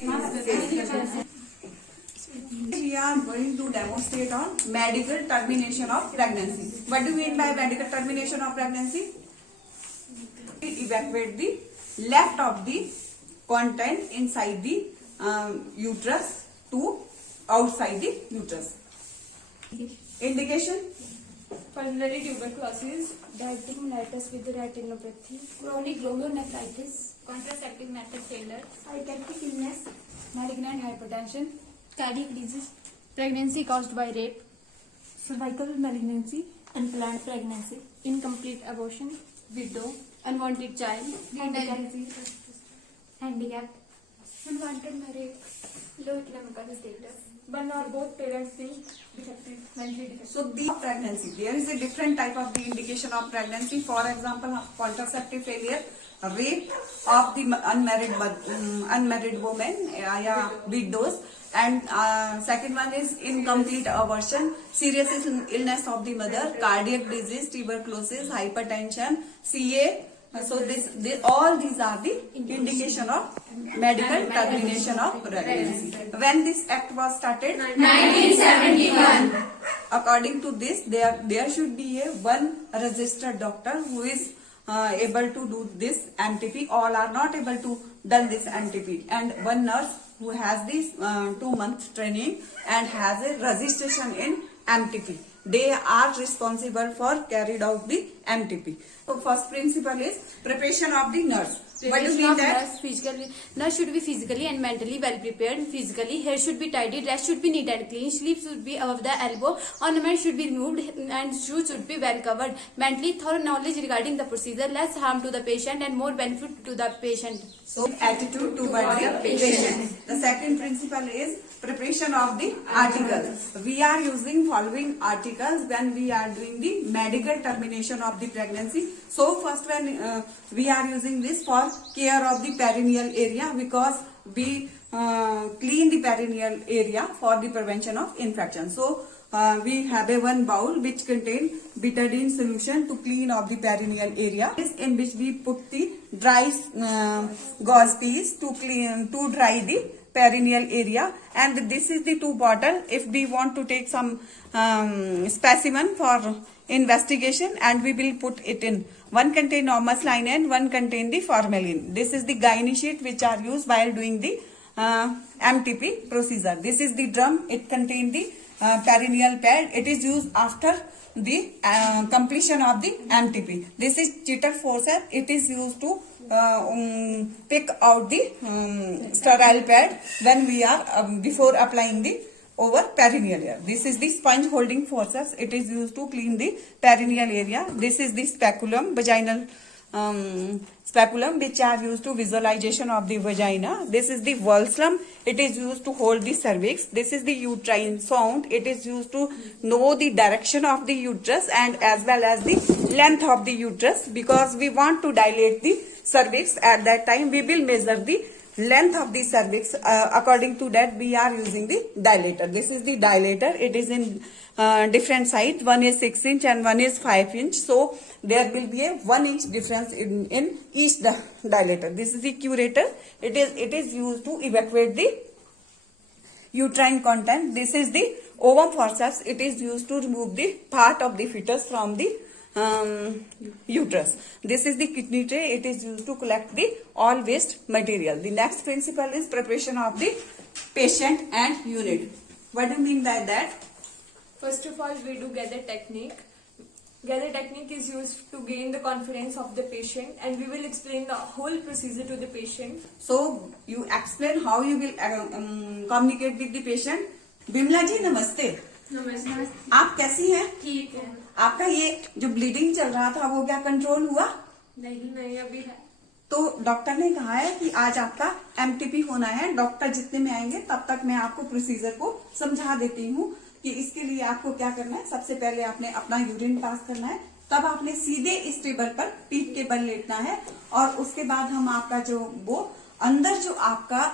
We are going to demonstrate on medical termination of pregnancy. What do you mean by medical termination of pregnancy? Evacuate the left of the content inside the uterus to outside the uterus. Indication: pulmonary tuberculosis, diabetic mellitus with retinopathy, chronic glomerulonephritis, contraceptive method failure, psychiatric illness, malignant hypertension, cardiac disease, pregnancy caused by rape, cervical malignancy, unplanned pregnancy, incomplete abortion, widow, unwanted child, handicap, unwanted marriage, low economical status, one or both parents being defective, mentally defective. So the pregnancy, there is a different type of the indication of pregnancy. For example, contraceptive failure, rape of the unmarried women, widows, and second one is incomplete abortion, serious illness of the mother, cardiac disease, tuberculosis, hypertension, CA. So all these are the indication of medical termination of pregnancy. When this act was started? 1971. According to this, there should be one registered doctor who is able to do this MTP. All are not able to done this MTP, and one nurse who has this 2-month training and has a registration in MTP. They are responsible for carried out the MTP. So first principle is preparation of the nurse. What do you mean that? Nurse should be physically and mentally well prepared. Physically, hair should be tidy, dress should be neat and clean, sleeves should be above the elbow, ornaments should be removed, and shoes should be well covered. Mentally, thorough knowledge regarding the procedure, less harm to the patient and more benefit to the patient. So attitude towards the patient. The second principle is preparation of the articles. We are using following articles when we are doing the medical termination of the pregnancy. So first, when we are using this for care of the perineal area, because we clean the perineal area for the prevention of infection. So we have a one bowl which contain betadine solution to clean of the perineal area, in which we put the dry gauze piece to dry the perineal area, and this is the 2 bottle if we want to take some specimen for investigation, and we will put it in. One contain normal saline and one contain the formalin. This is the gynae sheet which are used while doing the MTP procedure. This is the drum. It contains the perineal pad. It is used after the completion of the MTP. This is Jeter forceps. It is used to pick out the sterile pad when we are before applying the over perineal area. This is the sponge holding forceps. It is used to clean the perineal area. This is the speculum, vaginal speculum, which are used to visualization of the vagina. This is the vulsum. It is used to hold the cervix. This is the uterine sound. It is used to know the direction of the uterus and as well as the length of the uterus, because we want to dilate the cervix. At that time, we will measure the length of the cervix. According to that, we are using the dilator. This is the dilator. It is in different size. One is 6 inch and one is 5 inch. So there will be a 1 inch difference in each dilator. This is the curator. It is used to evacuate the uterine content. This is the ovum forceps. It is used to remove the part of the fetus from the uterus. This is the kidney tray. It is used to collect the all waste material. The next principle is preparation of the patient and unit. What do you mean by that? First of all, we do gather technique. Gather technique is used to gain the confidence of the patient, and we will explain the whole procedure to the patient. So you explain how you will communicate with the patient. Bimla जी नमस्ते. नमस्कार. आप कैसी हैं? ठीक है. आपका ये जो ब्लीडिंग चल रहा था वो क्या कंट्रोल हुआ? नहीं अभी है. तो डॉक्टर ने कहा है कि आज आपका MTP होना है. डॉक्टर जितने में आएंगे तब तक मैं आपको प्रोसीजर को समझा देती हूँ कि इसके लिए आपको क्या करना है. सबसे पहले आपने अपना यूरिन पास करना है, तब आपने सीधे इस टेबल पर पीठ के बल लेटना है, और उसके बाद हम आपका जो वो अंदर जो आपका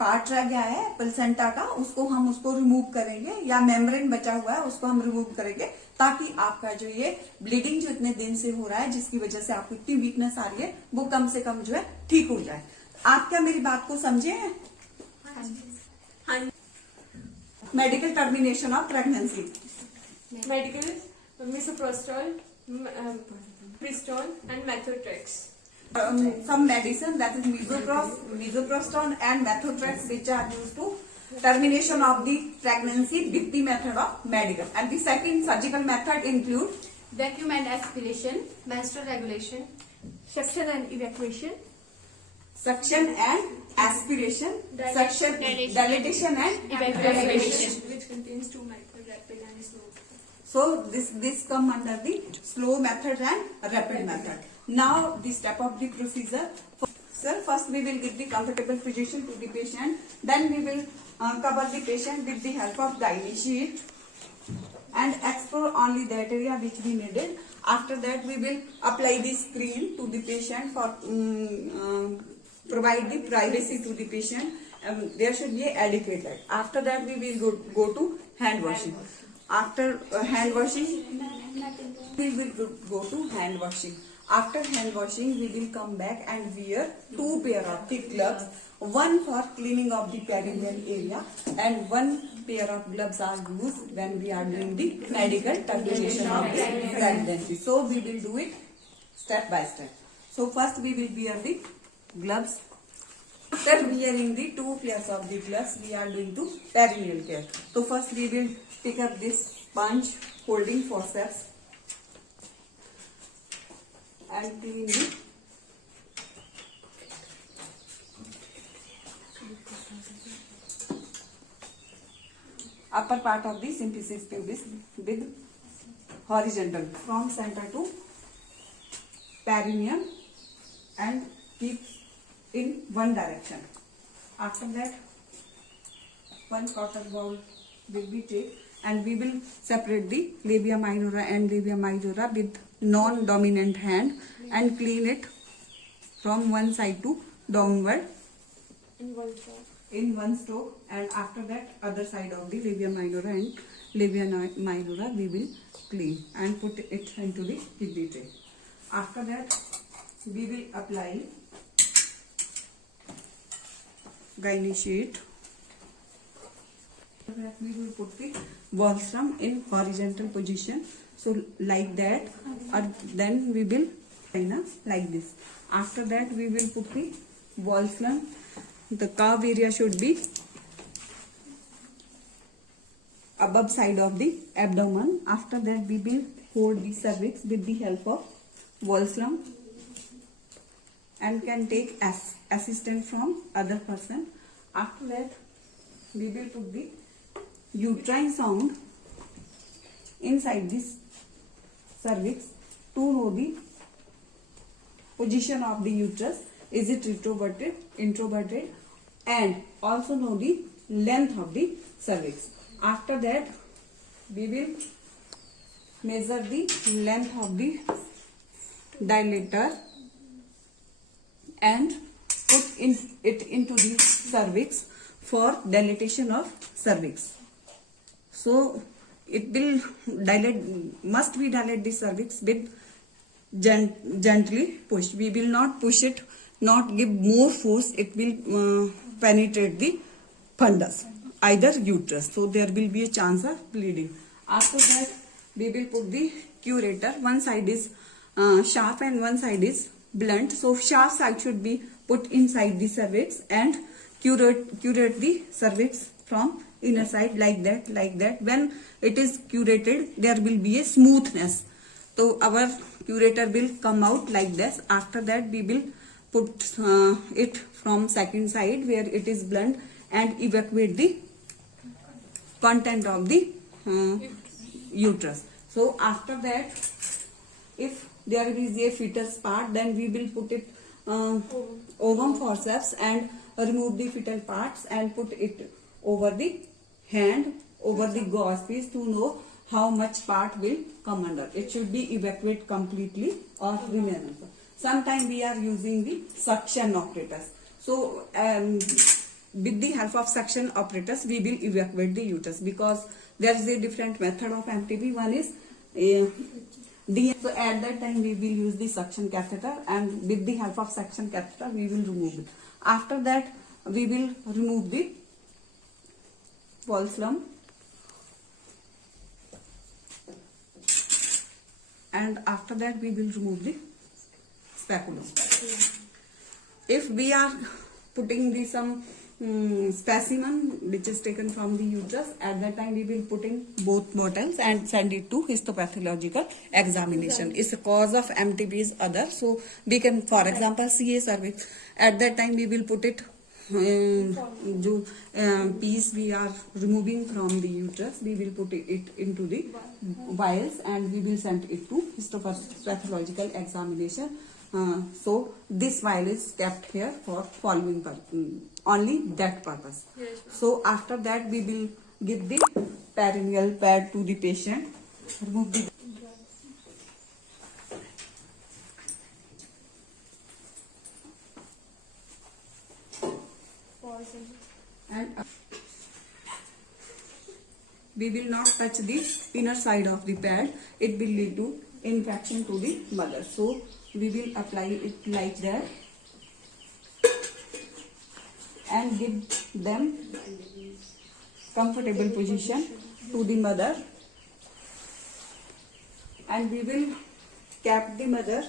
पार्ट रह गया है प्लेसेंटा का, उसको रिमूव करेंगे, या मेम्ब्रेन बचा हुआ है उसको हम रिमूव करेंगे, ताकि आपका जो ये ब्लीडिंग जो इतने दिन से हो रहा है, जिसकी वजह से आपको इतनी वीकनेस आ रही है, वो कम से कम जो है ठीक हो जाए. आप क्या मेरी बात को समझे हैं? medical termination of pregnancy. Medical, misoprostol, pristone, and methotrexate. Some medicine, that is misoprostol and methotrexate, which are used to termination of the pregnancy with the method of medical. And the second surgical method include Vacuum and aspiration, menstrual regulation, Suction and evacuation. suction and aspiration, suction, dilatation and evacuation. Which contains two methods, rapid and slow. So this come under the slow method and rapid method. Now the step of the procedure. Sir, first we will give the comfortable position to the patient. Then we will cover the patient with the help of gynae sheet and explore only that area which we needed. After that we will apply the screen to the patient for provide the privacy to the patient. There should be adequate light. After that we will go to hand washing. After hand washing, we will go to hand washing. After hand washing, we will come back and wear 2 pair of thick gloves. One for cleaning of the perineal area and 1 pair of gloves are used when we are doing the medical termination of the pregnancy. So we will do it step by step. So first we will wear the gloves. After wearing the 2 pairs of the gloves, we are doing to perineal care. So first we will pick up this sponge holding forceps and clean the upper part of the symphysis pubis with horizontal from center to perineum and keep in one direction. After that, 1 cotton ball will be taken and we will separate the labia minora and labia majora with non-dominant hand and clean it from one side to downward in one stroke, and after that other side of the labia minora and labia minora we will clean and put it into the kidney tray. After that we will apply gynae sheet. After that we will put the Wallstrom in horizontal position, so like that, or then we will like this. After that we will put the Wallstrom. The curve area should be above side of the abdomen. After that we will hold the cervix with the help of Wallstrom and can take assistance from other person. After that we will put the uterine sound inside this cervix to know the position of the uterus. Is it retroverted, introverted, and also know the length of the cervix. After that we will measure the length of the dilator and put it into the cervix for dilatation of cervix. So it will dilate, must be dilate the cervix with gently push. We will not push it, not give more force. It will penetrate the fundus, either uterus. So there will be a chance of bleeding. After that we will put the curator. One side is sharp and one side is blunt. So sharp side should be put inside the cervix and curate the cervix from inner side like that. When it is curated, there will be a smoothness. So our curator will come out like this. After that we will put it from second side where it is blunt and evacuate the content of the uterus. So after that, if there is a fetus part, then we will put it ovum forceps and remove the fetal parts and put it over the hand, over the gauze piece to know how much part will come under. It should be evacuated completely or remain. Sometimes we are using the suction operators. So with the help of suction operators we will evacuate the uterus, because there is a different method of MTB. One is so at that time we will use the suction catheter, and with the help of suction catheter we will remove it. After that we will remove the Wallstrom and after that we will remove the speculum. If we are putting the some specimen which is taken from the uterus, at that time we will putting both bottles and send it to histopathological examination. If the cause of MTB is other, so we can, for example, CA cervix, at that time we will put it piece we are removing from the uterus, we will put it into the vials and we will send it to histopathological examination. So this vial is kept here for following only that purpose. Yes, So after that we will give the perineal pad to the patient, remove the and we will not touch the inner side of the pad. It will lead to infection to the mother. So we will apply it like that and give them comfortable position to the mother, and we will keep the mother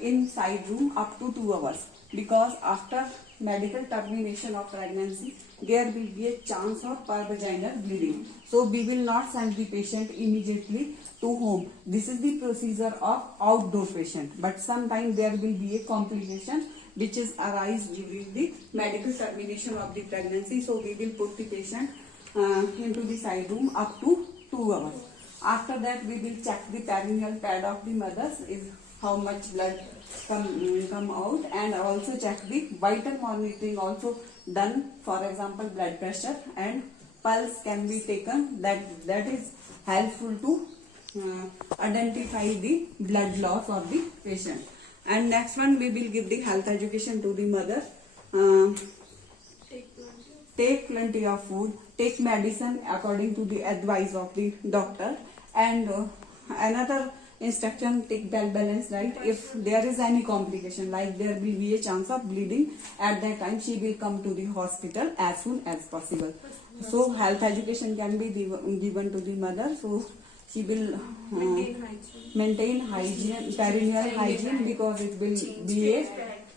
inside room up to 2 hours, because after medical termination of pregnancy there will be a chance of pervaginal bleeding. So we will not send the patient immediately to home. This is the procedure of outdoor patient, but sometimes there will be a complication which is arise during the medical termination of the pregnancy. So we will put the patient into the side room up to 2 hours. After that we will check the perineal pad of the mothers, is how much blood come out, and also check the vital monitoring also done. For example, blood pressure and pulse can be taken. That is helpful to identify the blood loss of the patient. And next one, we will give the health education to the mother. Take plenty of food, take medicine according to the advice of the doctor, and another instruction, take well balanced diet. If there is any complication, like there will be a chance of bleeding, at that time she will come to the hospital as soon as possible. So health education can be given to the mother. So she will maintain hygiene, perineal hygiene, because it will be a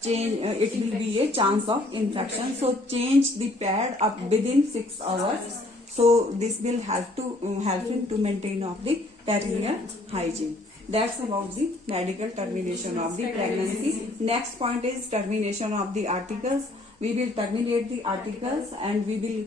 change. It will be a chance of infection. So change the pad up within 6 hours. So this will help him to maintain of the perineal hygiene. That's about the medical termination of the pregnancy. Next point is termination of the articles. We will terminate the articles and we will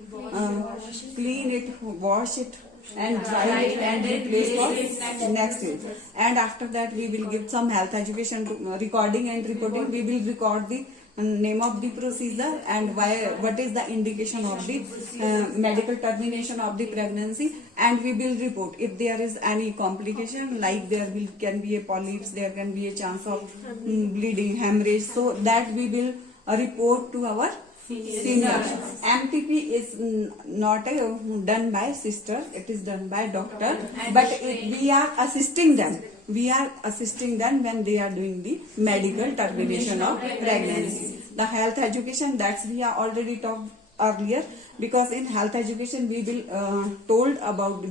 clean it, wash it and dry it and replace for next day. And after that we will give some health education recording and reporting. We will record the name of the procedure and what is the indication of the medical termination of the pregnancy, and we will report if there is any complication, like can be a polyps, there can be a chance of bleeding, hemorrhage, so that we will report to our senior. MTP is not done by sister, it is done by doctor, but we are assisting them. We are assisting them when they are doing the medical termination of pregnancy. The health education, that's we are already talked earlier, because in health education we will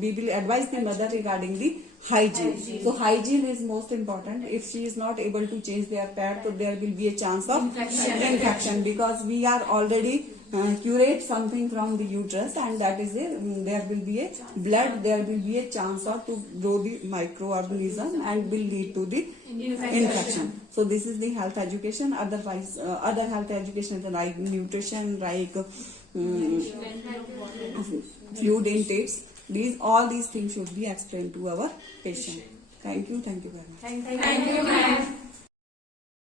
we will advise the mother regarding the hygiene. So hygiene is most important. If she is not able to change their pad, so there will be a chance of infection, because we are already curate something from the uterus, and that is there will be a blood, there will be a chance of to grow the microorganism and will lead to the infection. So this is the health education. Otherwise other health education like nutrition, like fluid intakes, all these things should be explained to our patient. Thank you very much. Thank you, ma'am.